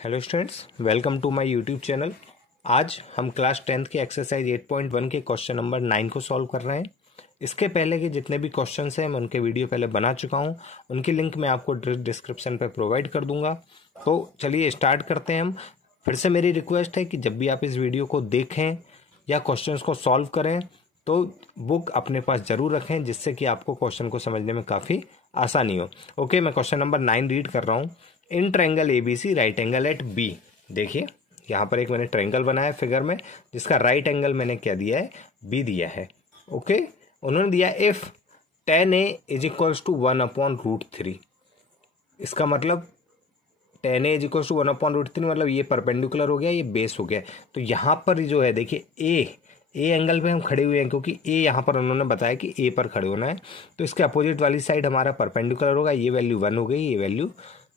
Hello students, welcome to my YouTube channel. आज हम class 10th के एक्सरसाइज 8.1 के क्वेश्चन नंबर 9 को सॉल्व कर रहे हैं। इसके पहले के जितने भी क्वेश्चंस हैं मैं उनके वीडियो पहले बना चुका हूं, उनकी लिंक मैं आपको डिस्क्रिप्शन पे प्रोवाइड कर दूंगा। तो चलिए स्टार्ट करते हैं हम। फिर से मेरी रिक्वेस्ट है कि जब भी आप इस वीडियो को देखें या क्वेश्चन को सॉल्व करें तो बुक अपने पास जरूर रखें, जिससे कि आपको क्वेश्चन को समझने में काफ़ी आसानी हो। ओके, मैं क्वेश्चन नंबर 9 रीड कर रहा हूँ। In triangle ABC right angle at B. देखिए यहाँ पर एक मैंने ट्रायंगल बनाया फिगर में, जिसका राइट एंगल मैंने क्या दिया है, बी दिया है। ओके, उन्होंने दिया if tan a is equals to 1/√3। इसका मतलब tan a is equals to 1/√3 मतलब ये परपेंडिकुलर हो गया, ये बेस हो गया। तो यहाँ पर जो है देखिए ए एंगल पे हम खड़े हुए हैं, क्योंकि ए यहाँ पर उन्होंने बताया कि ए पर खड़े होना है। तो इसके अपोजिट वाली साइड हमारा परपेंडिकुलर होगा। ये वैल्यू 1 हो गई, ये वैल्यू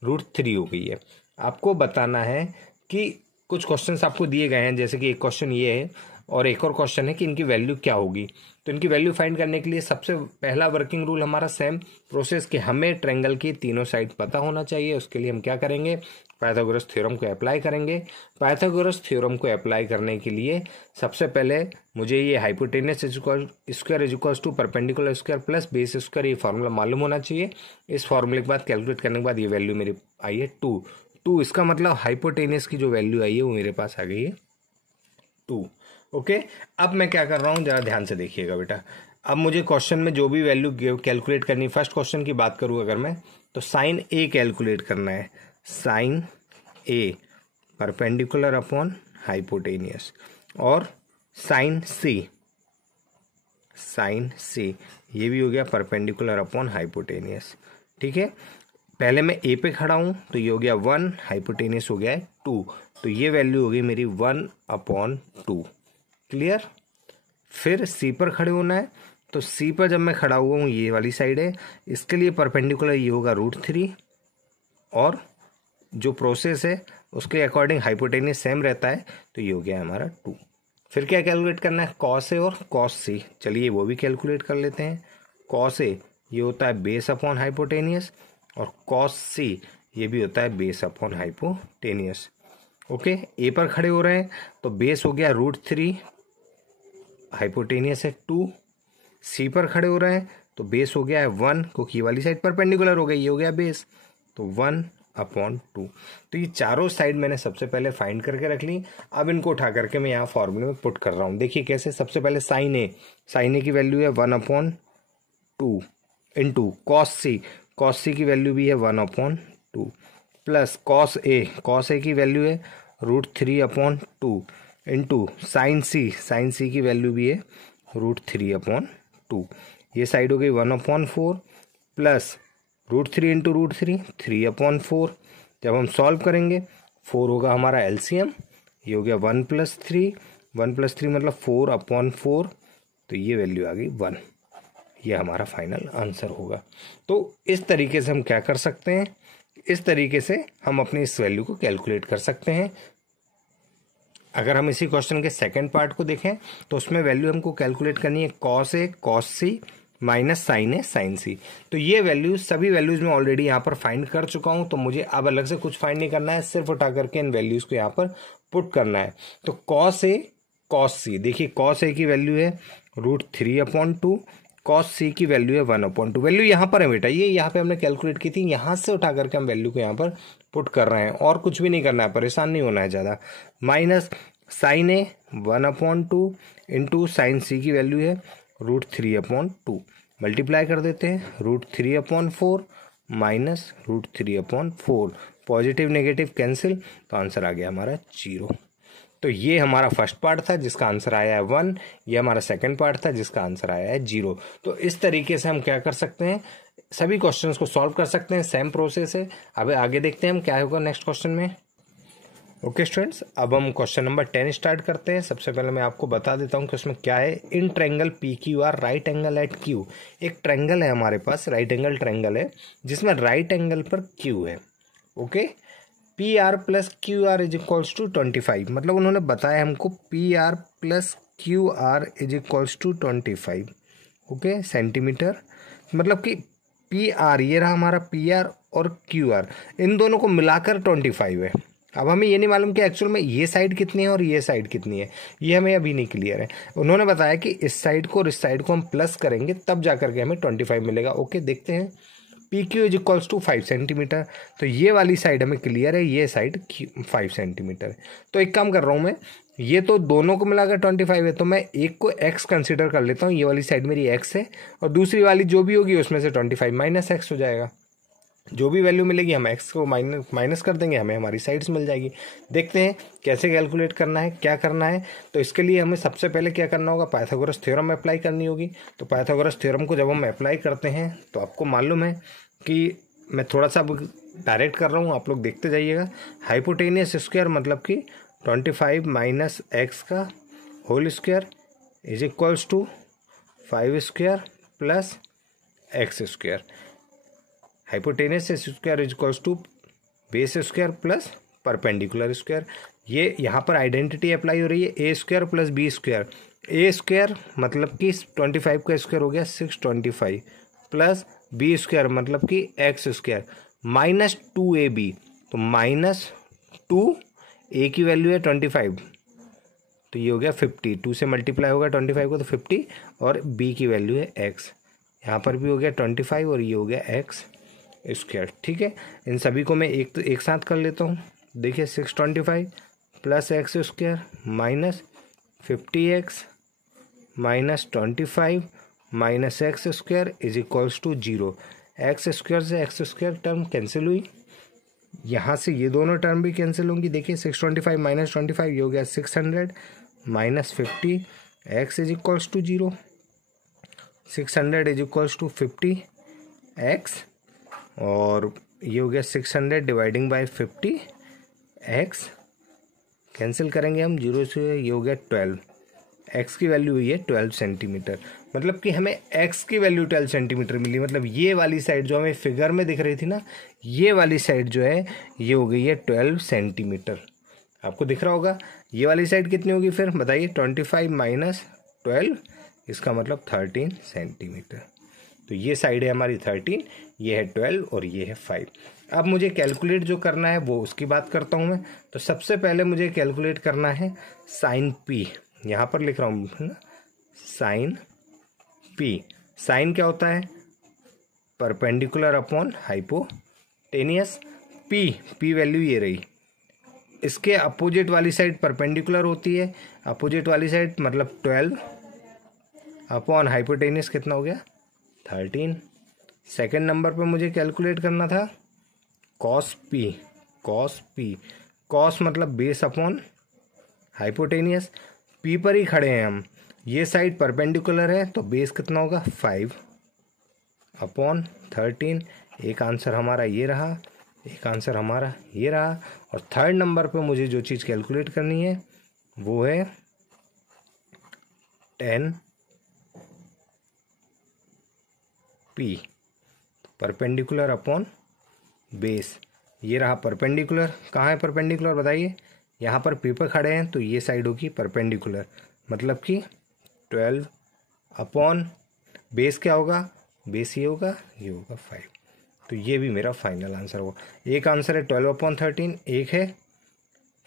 √3 हो गई है। आपको बताना है कि कुछ क्वेश्चंस आपको दिए गए हैं, जैसे कि एक क्वेश्चन ये है और एक और क्वेश्चन है कि इनकी वैल्यू क्या होगी। तो इनकी वैल्यू फाइंड करने के लिए सबसे पहला वर्किंग रूल हमारा सेम प्रोसेस कि हमें ट्रायंगल की तीनों साइड पता होना चाहिए। उसके लिए हम क्या करेंगे, पाइथागोरस थ्योरम को अप्लाई करेंगे। पाइथागोरस थ्योरम को अप्लाई करने के लिए सबसे पहले मुझे ये hypotenuse square is equals to perpendicular square plus base square, ये फॉर्मूला मालूम होना चाहिए। इस फॉर्मूले के बाद कैलकुलेट करने के बाद ये वैल्यू मेरी आई है 2। इसका मतलब हाइपोटेनस की जो वैल्यू आई है वो मेरे पास आ गई है 2। ओके, अब मैं क्या कर रहा हूँ, जरा ध्यान से देखिएगा बेटा। अब मुझे क्वेश्चन में जो भी वैल्यू कैलकुलेट करनी, फर्स्ट क्वेश्चन की बात करूँ अगर मैं, तो साइन ए कैलकुलेट करना है। साइन ए परपेंडिकुलर अपॉन हाइपोटेनियस, और साइन सी ये भी हो गया परपेंडिकुलर अपॉन हाइपोटेनियस। ठीक है, पहले मैं ए पे खड़ा हूं तो ये हो गया 1, हाइपोटेनियस हो गया है 2, तो ये वैल्यू हो गई मेरी 1/2। क्लियर। फिर सी पर खड़े होना है, तो सी पर जब मैं खड़ा हुआ हूँ, ये वाली साइड है, इसके लिए परपेंडिकुलर ये होगा √3, और जो प्रोसेस है उसके अकॉर्डिंग हाइपोटेनियस सेम रहता है, तो ये हो गया हमारा 2। फिर क्या कैलकुलेट करना है, कॉस ए और कॉस सी। चलिए वो भी कैलकुलेट कर लेते हैं। कॉस ए ये होता है बेस अपॉन हाइपोटेनियस, और कॉस सी ये भी होता है बेस अपॉन हाइपोटेनियस। ओके, ए पर खड़े हो रहे हैं तो बेस हो गया √3, हाइपोटेनियस है 2। सी पर खड़े हो रहे हैं तो बेस हो गया है 1, क्योंकि ये वाली साइड परपेंडिकुलर हो गई, ये हो गया बेस, तो 1/2। तो ये चारों साइड मैंने सबसे पहले फाइंड करके रख ली। अब इनको उठा करके मैं यहाँ फॉर्मूले में पुट कर रहा हूँ। देखिए कैसे, सबसे पहले साइन ए की वैल्यू है 1/2 इंटू कॉस सी की वैल्यू भी है 1/2 प्लस कॉस ए की वैल्यू है √3/2 इंटू साइन सी की वैल्यू भी है √3/2। ये साइड हो गई 1/4 प्लस √3 इंटू √3 3/4। जब हम सॉल्व करेंगे 4 होगा हमारा एलसीएम, ये हो गया 1 + 3 मतलब 4/4, तो ये वैल्यू आ गई 1। ये हमारा फाइनल आंसर होगा। तो इस तरीके से हम क्या कर सकते हैं, इस तरीके से हम अपनी इस वैल्यू को कैलकुलेट कर सकते हैं। अगर हम इसी क्वेश्चन के सेकंड पार्ट को देखें तो उसमें वैल्यू हमको कैलकुलेट करनी है cos A cos C minus sign A sign सी। तो ये वैल्यूज, सभी वैल्यूज में ऑलरेडी यहाँ पर फाइंड कर चुका हूँ, तो मुझे अब अलग से कुछ फाइंड नहीं करना है, सिर्फ उठा करके इन वैल्यूज को यहाँ पर पुट करना है। तो कॉस ए कॉस सी, देखिए कॉस ए की वैल्यू है √3/2, कॉस सी की वैल्यू है 1/2। वैल्यू यहाँ पर है बेटा, ये यहाँ पे हमने कैलकुलेट की थी, यहाँ से उठा करके हम वैल्यू को यहाँ पर पुट कर रहे हैं, और कुछ भी नहीं करना है, परेशान नहीं होना है ज़्यादा। माइनस साइन ए 1/2 इंटू साइन सी की वैल्यू है √3/2, मल्टीप्लाई कर देते हैं, √3/4 माइनस √3/4, पॉजिटिव नेगेटिव कैंसिल, तो आंसर आ गया हमारा 0। तो ये हमारा फर्स्ट पार्ट था जिसका आंसर आया है 1, ये हमारा सेकंड पार्ट था जिसका आंसर आया है 0। तो इस तरीके से हम क्या कर सकते हैं, सभी क्वेश्चंस को सॉल्व कर सकते हैं, सेम प्रोसेस है। अब आगे देखते हैं हम क्या होगा नेक्स्ट क्वेश्चन में। ओके स्टूडेंट्स, अब हम क्वेश्चन नंबर 10 स्टार्ट करते हैं। सबसे पहले मैं आपको बता देता हूँ कि उसमें क्या है। In triangle P Q R right angle at Q, एक ट्रायंगल है हमारे पास, राइट एंगल ट्रायंगल है जिसमें राइट एंगल पर क्यू है। Okay, P R plus Q R is equals to 25, मतलब उन्होंने बताया हमको P R plus Q R is equals to 25। Okay, centimetre, मतलब कि पी आर, ये रहा हमारा पी आर और क्यू आर, इन दोनों को मिलाकर 25 है। अब हमें ये नहीं मालूम कि एक्चुअल में ये साइड कितनी है और ये साइड कितनी है, ये हमें अभी नहीं क्लियर है। उन्होंने बताया कि इस साइड को और इस साइड को हम प्लस करेंगे तब जा करके हमें 25 मिलेगा। ओके, देखते हैं। P Q is equals to 5 centimetre, तो ये वाली साइड हमें क्लियर है, ये साइड 5 सेंटीमीटर। तो एक काम कर रहा हूँ मैं, ये तो दोनों को मिलाकर 25 है, तो मैं एक को x कंसिडर कर लेता हूँ, ये वाली साइड मेरी x है, और दूसरी वाली जो भी होगी उसमें से 25 माइनस x हो जाएगा। जो भी वैल्यू मिलेगी हम x को माइनस कर देंगे, हमें हमारी साइड्स मिल जाएगी। देखते हैं कैसे कैलकुलेट करना है, क्या करना है। तो इसके लिए हमें सबसे पहले क्या करना होगा, पाइथागोरस थ्योरम अप्लाई करनी होगी। तो पाइथागोरस थ्योरम को जब हम अप्लाई करते हैं तो आपको मालूम है कि मैं थोड़ा सा डायरेक्ट कर रहा हूँ, आप लोग देखते जाइएगा। हाइपोटेनियस स्क्वायर मतलब कि 25 माइनस एक्स का whole square is equals to 5 square plus x square. Hypotenuse square is equals to base square plus perpendicular square. ये यहाँ पर आइडेंटिटी अप्लाई हो रही है, a square plus b square. A square मतलब कि 25 का स्क्वायर हो गया 625 प्लस बी स्क्वायर मतलब कि एक्स स्क्वायर माइनस 2ab, तो माइनस 2a की वैल्यू है 25, तो ये हो गया 50, 2 से मल्टीप्लाई होगा 25 को तो 50, और b की वैल्यू है x। यहाँ पर भी हो गया 25 और ये हो गया x स्क्वायर। ठीक है, इन सभी को मैं एक साथ कर लेता हूँ। देखिए 625 plus x square minus 50x minus 25 minus x square is equals to 0। X square से एक्स स्क्वायर टर्म कैंसिल हुई, यहाँ से ये दोनों टर्म भी कैंसिल होंगी। देखिए 625 माइनस 25 ये हो गया 600 minus 50, x is equals to 0, 600 is equals to 50 x, और ये हो गया 600 डिवाइडिंग बाय 50 एक्स, कैंसिल करेंगे हम 0 से, ये हो गया 12। एक्स की वैल्यू हुई है 12 सेंटीमीटर, मतलब कि हमें एक्स की वैल्यू 12 सेंटीमीटर मिली। मतलब ये वाली साइड जो हमें फिगर में दिख रही थी ना, ये वाली साइड जो है ये हो गई है 12 सेंटीमीटर। आपको दिख रहा होगा ये वाली साइड कितनी होगी फिर बताइए, 25 माइनस 12, इसका मतलब 13 सेंटीमीटर। तो ये साइड है हमारी 13, ये है 12 और ये है 5। अब मुझे कैलकुलेट जो करना है वो उसकी बात करता हूँ मैं। तो सबसे पहले मुझे कैलकुलेट करना है साइन पी, यहाँ पर लिख रहा हूँ ना साइन पी। साइन क्या होता है, perpendicular upon hypotenuse. P value ये रही, इसके अपोजिट वाली साइड परपेंडिकुलर होती है, अपोजिट वाली साइड मतलब 12 अपॉन हाइपोटेनियस कितना हो गया 13। सेकेंड नंबर पे मुझे कैलकुलेट करना था कॉस पी। कॉस मतलब बेस अपॉन हाइपोटेनियस, पी पर ही खड़े हैं हम, ये साइड परपेंडिकुलर है तो बेस कितना होगा 5 अपॉन 13। एक आंसर हमारा ये रहा, एक आंसर हमारा ये रहा। और थर्ड नंबर पे मुझे जो चीज़ कैलकुलेट करनी है वो है 10 पी परपेंडिकुलर अपॉन बेस। ये रहा परपेंडिकुलर, कहाँ है परपेंडिकुलर बताइए, यहाँ पर पी पर खड़े हैं तो ये साइड होगी परपेंडिकुलर, मतलब कि 12 अपॉन बेस क्या होगा, बेस ये होगा, ये होगा 5। तो ये भी मेरा फाइनल आंसर होगा। एक आंसर है 12 अपॉन 13, एक है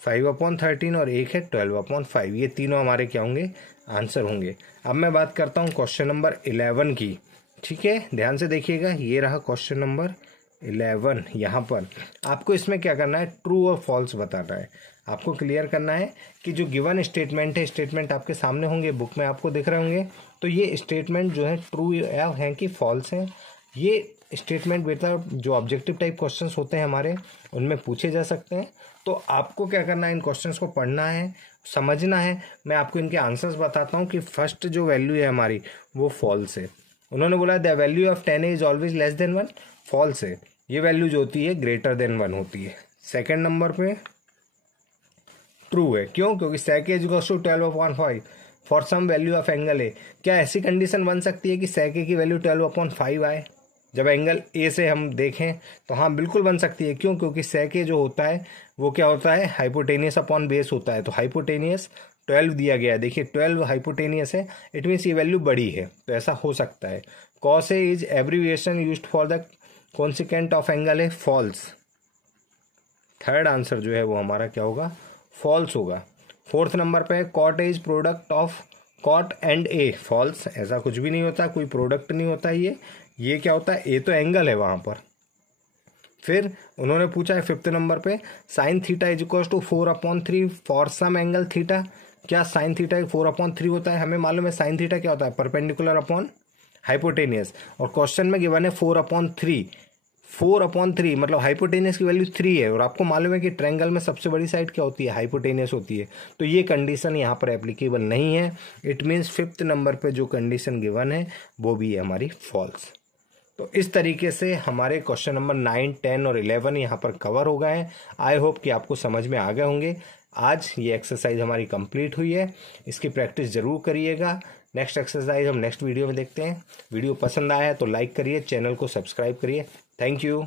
5 अपॉन 13 और एक है 12 अपॉन 5। ये तीनों हमारे क्या होंगे, आंसर होंगे। अब मैं बात करता हूँ क्वेश्चन नंबर 11 की। ठीक है, ध्यान से देखिएगा, ये रहा क्वेश्चन नंबर 11। यहाँ पर आपको इसमें क्या करना है, ट्रू और फॉल्स बताना है। आपको क्लियर करना है कि जो गिवन स्टेटमेंट है, स्टेटमेंट आपके सामने होंगे, बुक में आपको दिख रहे होंगे। तो ये स्टेटमेंट जो है ट्रू हैं कि फॉल्स हैं, ये स्टेटमेंट बेटा जो ऑब्जेक्टिव टाइप क्वेश्चंस होते हैं हमारे, उनमें पूछे जा सकते हैं। तो आपको क्या करना है, इन क्वेश्चंस को पढ़ना है, समझना है। मैं आपको इनके आंसर्स बताता हूँ कि फर्स्ट जो वैल्यू है हमारी वो फॉल्स है। उन्होंने बोला the value of 10 is always less than 1, false है। ये वैल्यू जो होती है ग्रेटर देन 1 होती है। सेकेंड नंबर पे ट्रू है, क्यों, क्योंकि sec a equals to 12/5 for some value of angle A. क्या ऐसी कंडीशन बन सकती है कि sec a की वैल्यू 12/5 आए जब एंगल ए से हम देखें? तो हाँ बिल्कुल बन सकती है। क्यों, क्योंकि sec a जो होता है वो क्या होता है, हाइपोटेनियस अपॉन बेस होता है। तो हाइपोटेनियस 12 दिया गया है, देखिए 12 हाइपोटेनियस है, इट मीन्स ये वैल्यू बड़ी है, तो ऐसा हो सकता है। cos a is abbreviation used for the consequent of angle है, फॉल्स। थर्ड आंसर जो है वो हमारा क्या होगा, फॉल्स होगा। फोर्थ नंबर पे cot is product of cot and A, false, ऐसा कुछ भी नहीं होता, कोई प्रोडक्ट नहीं होता ये क्या होता है, ए तो एंगल है वहाँ पर। फिर उन्होंने पूछा है फिफ्थ नंबर पे sine theta is equal to 4/3 for some angle theta. क्या साइन थीटा 4/3 होता है? हमें मालूम है साइन थीटा क्या होता है, परपेंडिकुलर अपॉन हाइपोटेनियस, और क्वेश्चन में गिवन है 4/3। 4/3 मतलब हाइपोटेनियस की वैल्यू 3 है, और आपको मालूम है कि ट्रायंगल में सबसे बड़ी साइड क्या होती है, हाइपोटेनियस होती है। तो ये कंडीशन यहाँ पर एप्लीकेबल नहीं है। इट मीन्स फिफ्थ नंबर पे जो कंडीशन गिवन है वो भी है हमारी फॉल्स। तो इस तरीके से हमारे क्वेश्चन नंबर 9, 10 और 11 यहाँ पर कवर हो गए हैं। आई होप कि आपको समझ में आ गए होंगे। आज ये एक्सरसाइज हमारी कंप्लीट हुई है, इसकी प्रैक्टिस जरूर करिएगा। नेक्स्ट एक्सरसाइज हम नेक्स्ट वीडियो में देखते हैं। वीडियो पसंद आया है तो लाइक करिए, चैनल को सब्सक्राइब करिए। Thank you.